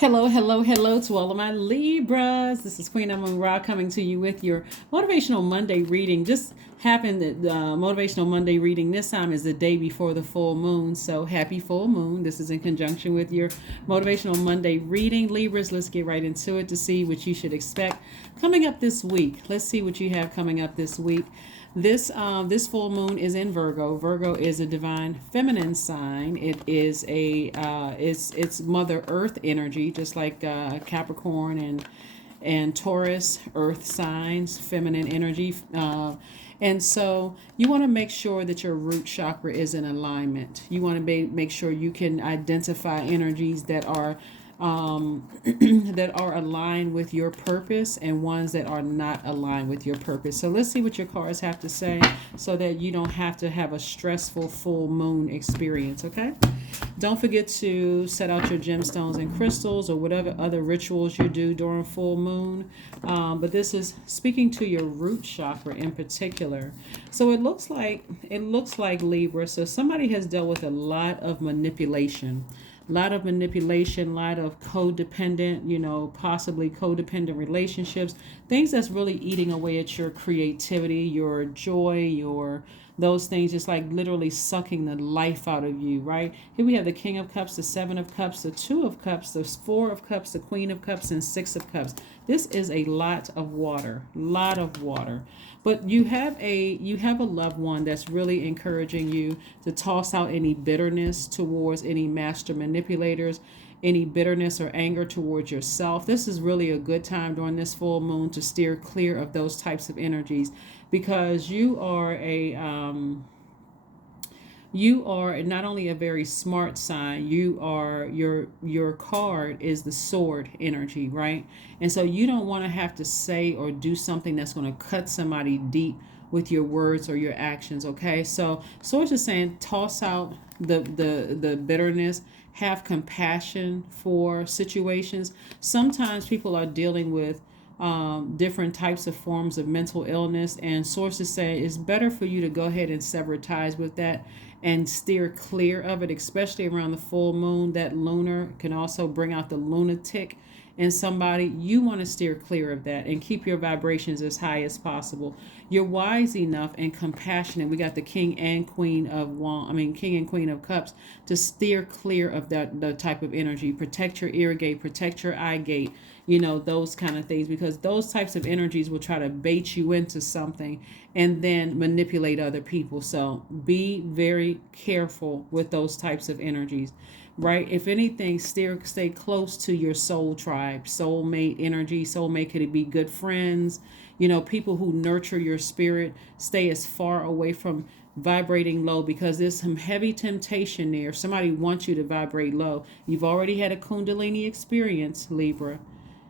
Hello, hello, hello to all of my Libras. This is Queen Amun Ra coming to you with your Motivational Monday reading. Just happened that the Motivational Monday reading this time is the day before the full moon. So happy full moon. This is in conjunction with your Motivational Monday reading. Libras, let's get right into it to see what you should expect coming up this week. Let's see what you have coming up this week. This full moon is in Virgo. Virgo is a divine feminine sign. It is it's Mother Earth energy, just like Capricorn and Taurus, Earth signs, feminine energy. And so you want to make sure that your root chakra is in alignment. You want to make sure you can identify energies that are that are aligned with your purpose and ones that are not aligned with your purpose. So let's see what your cards have to say so that you don't have to have a stressful full moon experience, okay? Don't forget to set out your gemstones and crystals or whatever other rituals you do during full moon. But this is speaking to your root chakra in particular. So it looks like Libra. So somebody has dealt with a lot of manipulation, lot of manipulation, lot of codependent, possibly codependent relationships, things that's really eating away at your creativity, your joy, your those things, just like literally sucking the life out of you, right? Here we have the King of Cups, the Seven of Cups, the Two of Cups, the Four of Cups, the Queen of Cups, and Six of Cups. This is a lot of water, lot of water. But you have a loved one that's really encouraging you to toss out any bitterness towards any master manipulators, any bitterness or anger towards yourself. This is really a good time during this full moon to steer clear of those types of energies, because you are not only a very smart sign, you are your card is the sword energy, right? And so you don't want to have to say or do something that's going to cut somebody deep with your words or your actions, okay? So swords is saying toss out the bitterness, have compassion for situations. Sometimes people are dealing with different types of forms of mental illness, and sources say it's better for you to go ahead and sever ties with that and steer clear of it, especially around the full moon. That lunar can also bring out the lunatic in somebody. You want to steer clear of that and keep your vibrations as high as possible. You're wise enough and compassionate. We got the King and Queen of Cups, to steer clear of that the type of energy. Protect your ear gate, protect your eye gate, those kind of things, because those types of energies will try to bait you into something and then manipulate other people. So be very careful with those types of energies, right? If anything, stay close to your soul tribe, soulmate energy. Soulmate could be good friends, people who nurture your spirit. Stay as far away from vibrating low, because there's some heavy temptation there. If somebody wants you to vibrate low, you've already had a Kundalini experience, Libra.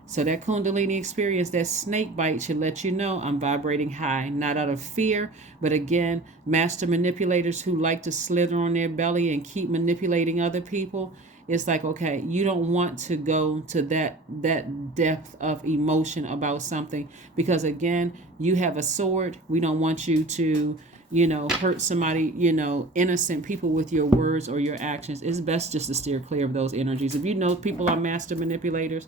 So that Kundalini experience, that snake bite, should let you know I'm vibrating high, not out of fear, but again, master manipulators who like to slither on their belly and keep manipulating other people. It's like, okay, you don't want to go to that depth of emotion about something, because again, you have a sword. We don't want you to hurt somebody, innocent people with your words or your actions. It's best just to steer clear of those energies. If you know people are master manipulators,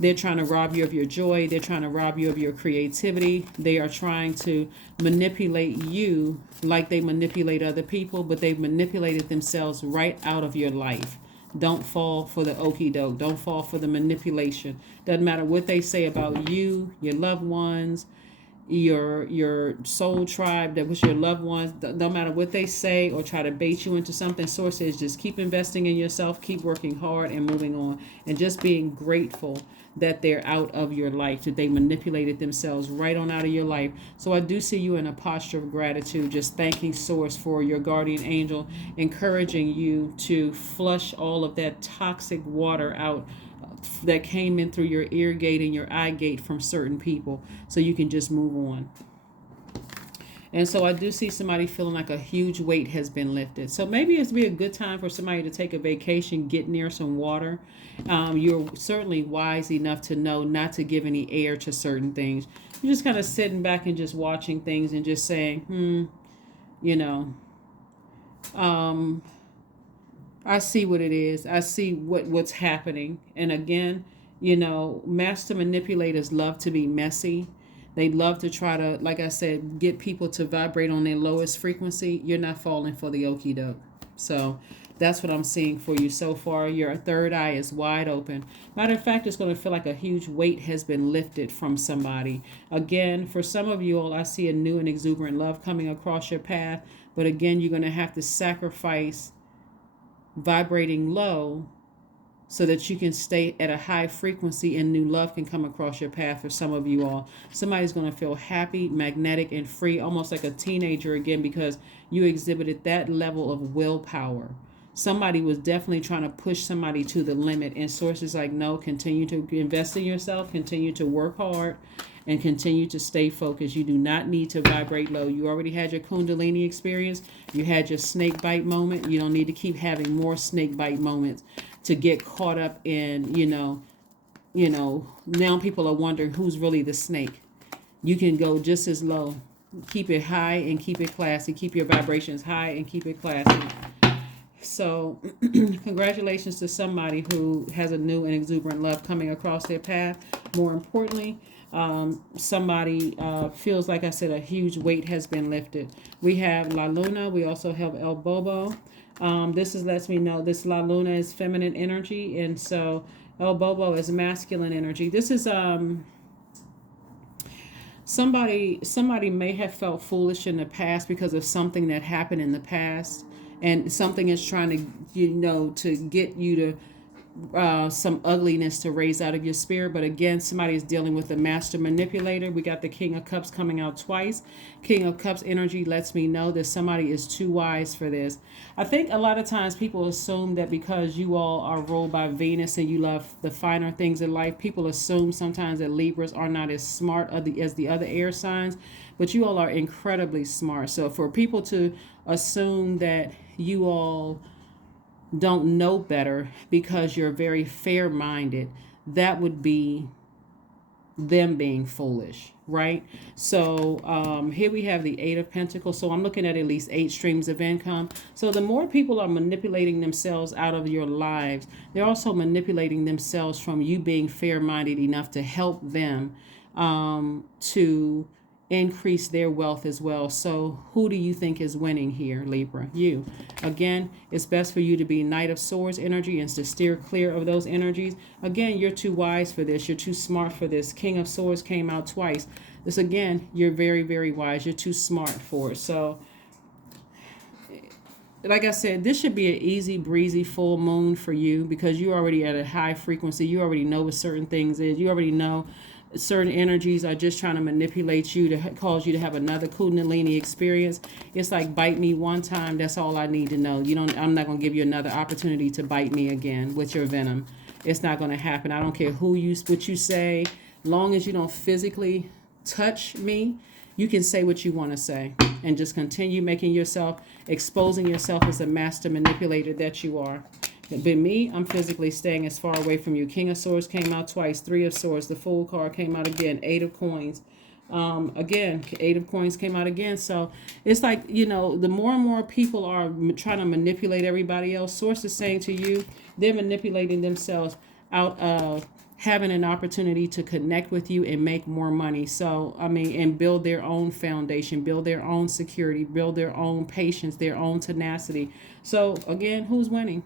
they're trying to rob you of your joy. They're trying to rob you of your creativity. They are trying to manipulate you like they manipulate other people, but they've manipulated themselves right out of your life. Don't fall for the okie doke. Don't fall for the manipulation. Doesn't matter what they say about you, your loved ones, your soul tribe that was your loved ones. Don't matter what they say or try to bait you into something. Source says just keep investing in yourself, keep working hard and moving on, and just being grateful that they're out of your life, that they manipulated themselves right on out of your life. So I do see you in a posture of gratitude, just thanking source for your guardian angel, encouraging you to flush all of that toxic water out that came in through your ear gate and your eye gate from certain people, so you can just move on. And so I do see somebody feeling like a huge weight has been lifted. So maybe it's be a good time for somebody to take a vacation, get near some water. You're certainly wise enough to know not to give any air to certain things. You're just kind of sitting back and just watching things and just saying, you know, um, I see what it is. I see what's happening. And again, master manipulators love to be messy. They love to try to, like I said, get people to vibrate on their lowest frequency. You're not falling for the okie doke. So that's what I'm seeing for you so far. Your third eye is wide open. Matter of fact, it's going to feel like a huge weight has been lifted from somebody. Again, for some of you all, I see a new and exuberant love coming across your path. But again, you're going to have to sacrifice vibrating low so that you can stay at a high frequency and new love can come across your path. For some of you all, somebody's going to feel happy, magnetic, and free, almost like a teenager again, because you exhibited that level of willpower. Somebody was definitely trying to push somebody to the limit, and sources like, no, continue to invest in yourself, continue to work hard, and continue to stay focused. You do not need to vibrate low. You already had your Kundalini experience. You had your snake bite moment. You don't need to keep having more snake bite moments to get caught up in, now people are wondering who's really the snake. You can go just as low. Keep it high and keep it classy. Keep your vibrations high and keep it classy. So congratulations to somebody who has a new and exuberant love coming across their path. More importantly, somebody feels, like I said, a huge weight has been lifted. We have La Luna. We also have El Bobo. This lets me know this La Luna is feminine energy, and so El Bobo is masculine energy. This is somebody may have felt foolish in the past because of something that happened in the past, and something is trying to to get you to some ugliness to raise out of your spirit. But again, somebody is dealing with a master manipulator. We got the King of Cups coming out twice. King of Cups energy lets me know that somebody is too wise for this. I think a lot of times people assume that because you all are ruled by Venus and you love the finer things in life, people assume sometimes that Libras are not as smart as the other air signs, but you all are incredibly smart. So for people to assume that you all don't know better because you're very fair-minded, that would be them being foolish, right? So here we have the Eight of Pentacles. So I'm looking at least 8 streams of income. So the more people are manipulating themselves out of your lives, they're also manipulating themselves from you being fair-minded enough to help them to increase their wealth as well. So who do you think is winning here, Libra? You. Again, it's best for you to be Knight of Swords energy and to steer clear of those energies. Again, you're too wise for this. You're too smart for this. King of Swords came out twice. This, again, you're very, very wise. You're too smart for it. So like I said, this should be an easy breezy full moon for you because you're already at a high frequency. You already know what certain things is. You already know certain energies are just trying to manipulate you to cause you to have another Kundalini experience. It's like bite me one time. That's all I need to know. I'm not going to give you another opportunity to bite me again with your venom. It's not going to happen. I don't care what you say. Long as you don't physically touch me, you can say what you want to say and just continue exposing yourself as a master manipulator that you are. But me, I'm physically staying as far away from you. King of Swords came out twice. 3 of Swords. The Fool card came out again. 8 of Coins. Again, 8 of Coins came out again. So it's like, the more and more people are trying to manipulate everybody else. Source is saying to you, they're manipulating themselves out of having an opportunity to connect with you and make more money. So, and build their own foundation, build their own security, build their own patience, their own tenacity. So again, who's winning?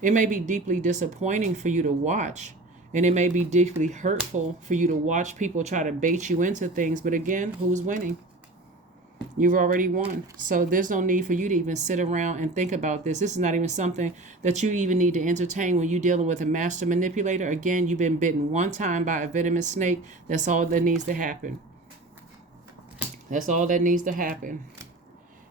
It may be deeply disappointing for you to watch, and it may be deeply hurtful for you to watch people try to bait you into things. But again, who's winning? You've already won. So there's no need for you to even sit around and think about this. This is not even something that you even need to entertain when you're dealing with a master manipulator. Again, you've been bitten one time by a venomous snake. That's all that needs to happen. That's all that needs to happen.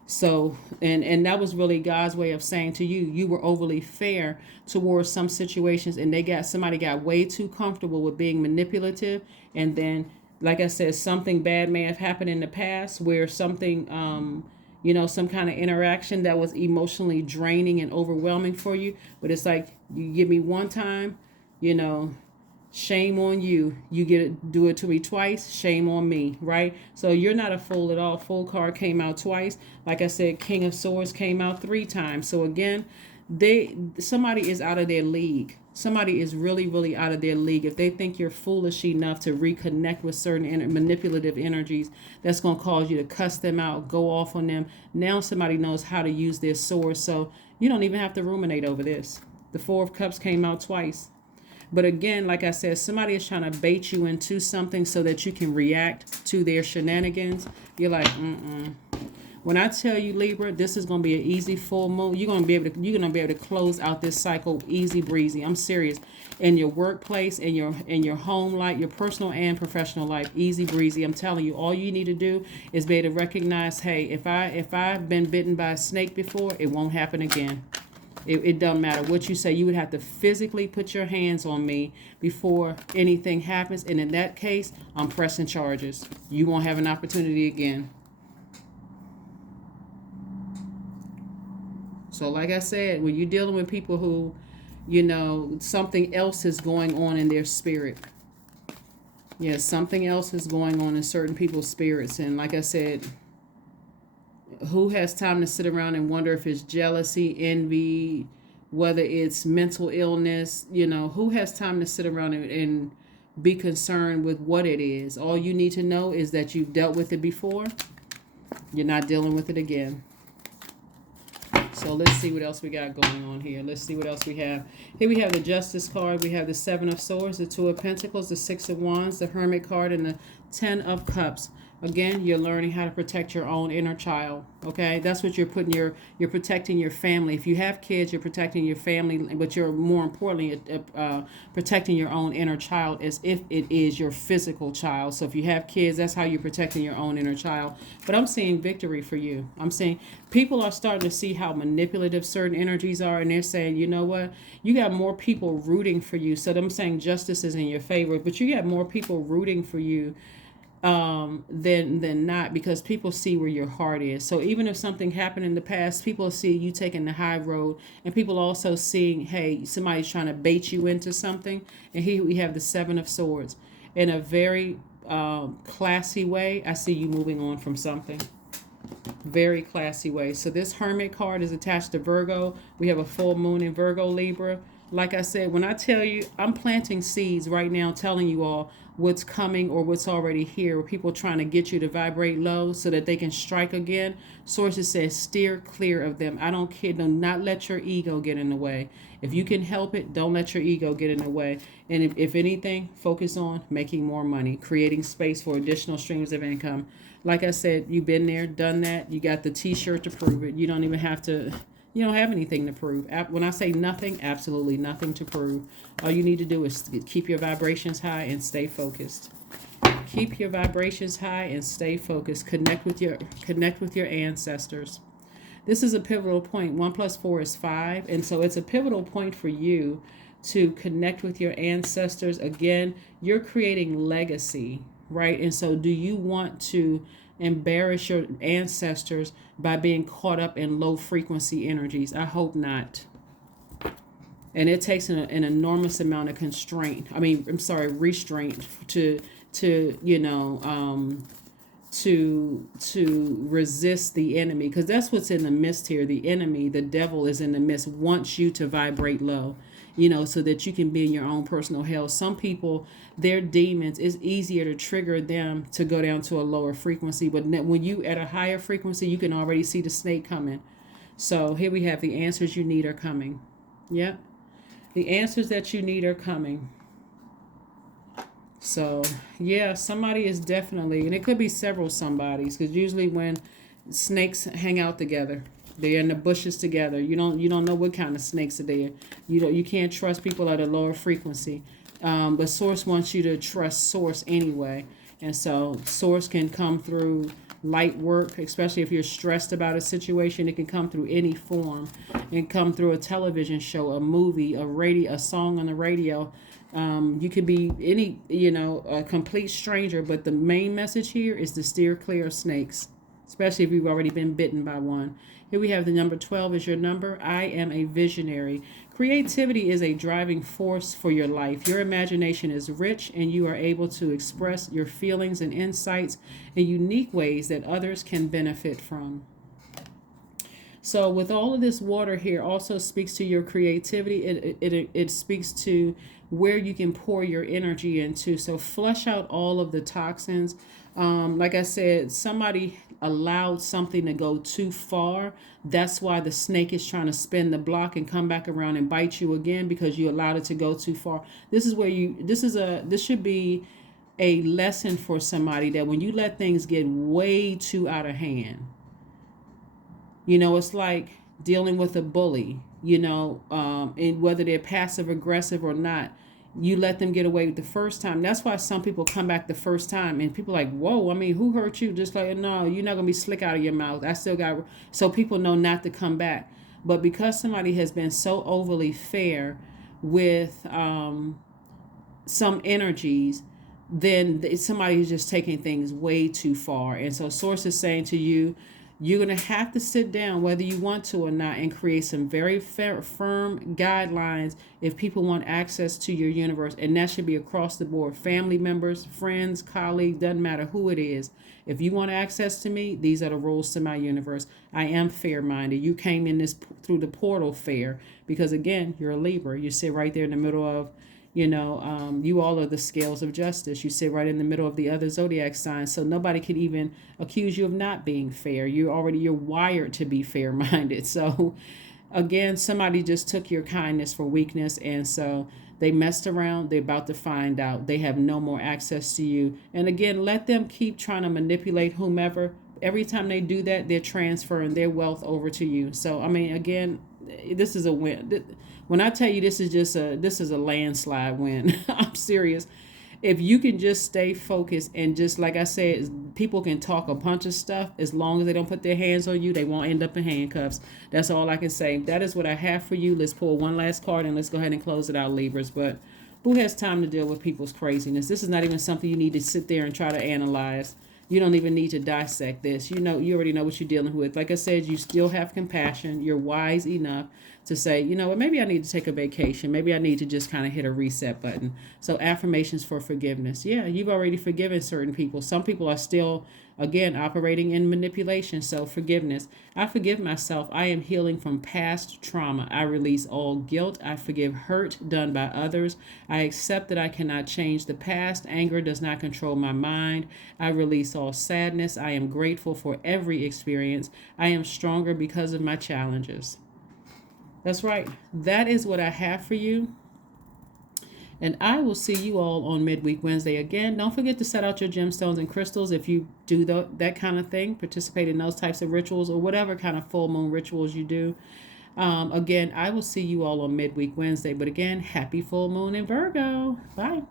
So, and that was really God's way of saying to you, you were overly fair towards some situations, and somebody got way too comfortable with being manipulative. And then, like I said, something bad may have happened in the past where something, some kind of interaction that was emotionally draining and overwhelming for you. But it's like, you give me one time, shame on you. Do it to me twice, shame on me, right? So you're not a fool at all. Fool card came out twice. Like I said, King of Swords came out 3 times. So again, Somebody is out of their league. Somebody is really, really out of their league. If they think you're foolish enough to reconnect with certain manipulative energies, that's going to cause you to cuss them out, go off on them. Now somebody knows how to use their sword, so you don't even have to ruminate over this. The Four of Cups came out twice. But again, like I said, somebody is trying to bait you into something so that you can react to their shenanigans. You're like, When I tell you, Libra, this is going to be an easy full moon. You're going to be able to close out this cycle easy breezy. I'm serious. In your workplace, in your home life, your personal and professional life, easy breezy. I'm telling you, all you need to do is be able to recognize, hey, if I've been bitten by a snake before, it won't happen again. It doesn't matter what you say. You would have to physically put your hands on me before anything happens. And in that case, I'm pressing charges. You won't have an opportunity again. So like I said, when you're dealing with people who, something else is going on in their spirit. Yeah, something else is going on in certain people's spirits. And like I said, who has time to sit around and wonder if it's jealousy, envy, whether it's mental illness, who has time to sit around and be concerned with what it is? All you need to know is that you've dealt with it before. You're not dealing with it again. So let's see what else we got going on here. Let's see what else we have. Here we have the Justice card. We have the Seven of Swords, the Two of Pentacles, the Six of Wands, the Hermit card, and the Ten of Cups. Again, you're learning how to protect your own inner child. Okay, that's what you're putting. You're protecting your family. If you have kids, you're protecting your family, but you're more importantly protecting your own inner child as if it is your physical child. So if you have kids, that's how you're protecting your own inner child. But I'm seeing victory for you. I'm saying people are starting to see how manipulative certain energies are, and they're saying, you know what, you got more people rooting for you. So I'm saying justice is in your favor, but you got more people rooting for you than not, because people see where your heart is. So even if something happened in the past, people see you taking the high road, and people also seeing, hey, somebody's trying to bait you into something. And here we have the Seven of Swords. In a very classy way, I see you moving on from something. Very classy way. So this Hermit card is attached to Virgo. We have a full moon in Virgo, Libra. Like I said, when I tell you, I'm planting seeds right now, telling you all what's coming or what's already here, where people trying to get you to vibrate low so that they can strike again. Sources says steer clear of them. I don't care. Do not let your ego get in the way. If you can help it, don't let your ego get in the way. And if anything, focus on making more money, creating space for additional streams of income. Like I said, you've been there, done that. You got the t-shirt to prove it. You don't even have to... You don't have anything to prove. When I say nothing, absolutely nothing to prove. All you need to do is keep your vibrations high and stay focused. Keep your vibrations high and stay focused. Connect with your ancestors. This is a pivotal point. 1 + 4 is 5. And so it's a pivotal point for you to connect with your ancestors. Again, you're creating legacy, right? And so do you want to embarrass your ancestors by being caught up in low frequency energies? I hope not. And it takes an enormous amount of restraint to resist the enemy, because that's what's in the midst here. The enemy, the devil, is in the midst, wants you to vibrate low, so that you can be in your own personal hell. Some people, their demons, it's easier to trigger them to go down to a lower frequency. But when you at a higher frequency, you can already see the snake coming. So here we have the answers you need are coming. Yep. The answers that you need are coming. So, yeah, somebody is definitely, and it could be several somebodies, because usually when snakes hang out together, they're in the bushes together. You don't know what kind of snakes are there. You can't trust people at a lower frequency. But Source wants you to trust Source anyway. And so Source can come through light work, especially if you're stressed about a situation. It can come through any form. It can come through a television show, a movie, a song on the radio. You could be a complete stranger, but the main message here is to steer clear of snakes, especially if you've already been bitten by one. Here we have the number 12 is your number. I am a visionary. Creativity is a driving force for your life. Your imagination is rich, and you are able to express your feelings and insights in unique ways that others can benefit from. So with all of this water here also speaks to your creativity. It speaks to where you can pour your energy into. So flush out all of the toxins. Like I said, somebody allowed something to go too far. That's why the snake is trying to spin the block and come back around and bite you again, because you allowed it to go too far. This is where this should be a lesson for somebody, that when you let things get way too out of hand, it's like dealing with a bully, and whether they're passive aggressive or not, you let them get away with the first time. That's why some people come back the first time and people are like, whoa, I mean, who hurt you? Just like, no, you're not going to be slick out of your mouth. I still got, so people know not to come back. But because somebody has been so overly fair with some energies, then somebody who's just taking things way too far. And so source is saying to you, you're going to have to sit down, whether you want to or not, and create some very firm guidelines if people want access to your universe. And that should be across the board. Family members, friends, colleagues, doesn't matter who it is. If you want access to me, these are the rules to my universe. I am fair-minded. You came in this through the portal fair because, again, you're a Libra. You sit right there in the middle of, you all are the scales of justice. You sit right in the middle of the other zodiac signs, so nobody can even accuse you of not being fair. You're wired to be fair-minded. So again, somebody just took your kindness for weakness, and so they messed around. They're about to find out. They have no more access to you. And again, let them keep trying to manipulate whomever. Every time they do that, they're transferring their wealth over to you. So I mean, again, this is a win. When I tell you this is a landslide win, I'm serious. If you can just stay focused and just, like I said, people can talk a bunch of stuff. As long as they don't put their hands on you, they won't end up in handcuffs. That's all I can say. That is what I have for you. Let's pull one last card and let's go ahead and close it out, Libras. But who has time to deal with people's craziness? This is not even something you need to sit there and try to analyze. You don't even need to dissect this. You already know what you're dealing with. Like I said, you still have compassion. You're wise enough to say, you know what, maybe I need to take a vacation. Maybe I need to just kind of hit a reset button. So affirmations for forgiveness. Yeah, you've already forgiven certain people. Some people are still, again, operating in manipulation. So forgiveness. I forgive myself. I am healing from past trauma. I release all guilt. I forgive hurt done by others. I accept that I cannot change the past. Anger does not control my mind. I release all sadness. I am grateful for every experience. I am stronger because of my challenges. That's right. That is what I have for you. And I will see you all on Midweek Wednesday again. Don't forget to set out your gemstones and crystals if you do that kind of thing. Participate in those types of rituals or whatever kind of full moon rituals you do. Again, I will see you all on Midweek Wednesday. But again, happy full moon in Virgo. Bye.